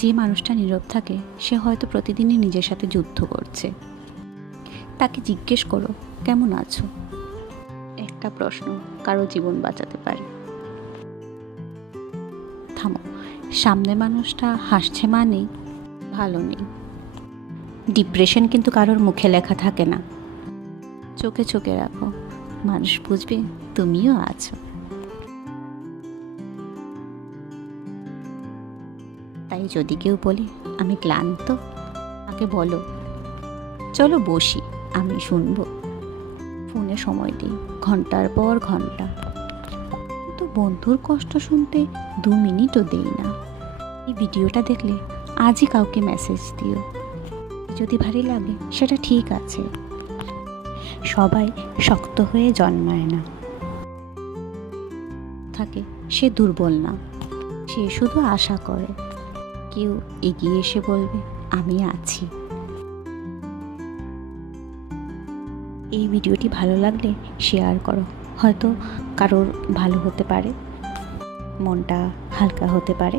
যে মানুষটা নীরব থাকে সে হয়তো প্রতিদিনই নিজের সাথে যুদ্ধ করছে। তাকে জিজ্ঞেস করো, কেমন আছো? একটা প্রশ্ন কারো জীবন বাঁচাতে পারে। থামো, সামনে মানুষটা হাসছে মানেই ভালো নেই। ডিপ্রেশন কিন্তু কারোর মুখে লেখা থাকে না। চোখে চোখে রাখো, মানুষ বুঝবে তুমিও আছো। তাই যদি কেউ বলে আমি ক্লান্ত, তাকে বলো চলো বসি, আমি শুনবো। ফোনে সময় দিই ঘন্টার পর ঘন্টা, তো বন্ধুর কষ্ট শুনতে 2 মিনিটও দেই না। এই ভিডিওটা দেখলে আজই কাউকে মেসেজ দিও। যদি ভারী লাগে সেটা ঠিক আছে, সবাই শক্ত হয়ে জন্মায় না। থাকে সে দুর্বল না, সে শুধু আশা করে কেউ এগিয়ে এসে বলবে আমি আছি। এই ভিডিওটি ভালো লাগলে শেয়ার করো, হয়তো কারোর ভালো হতে পারে, মনটা হালকা হতে পারে।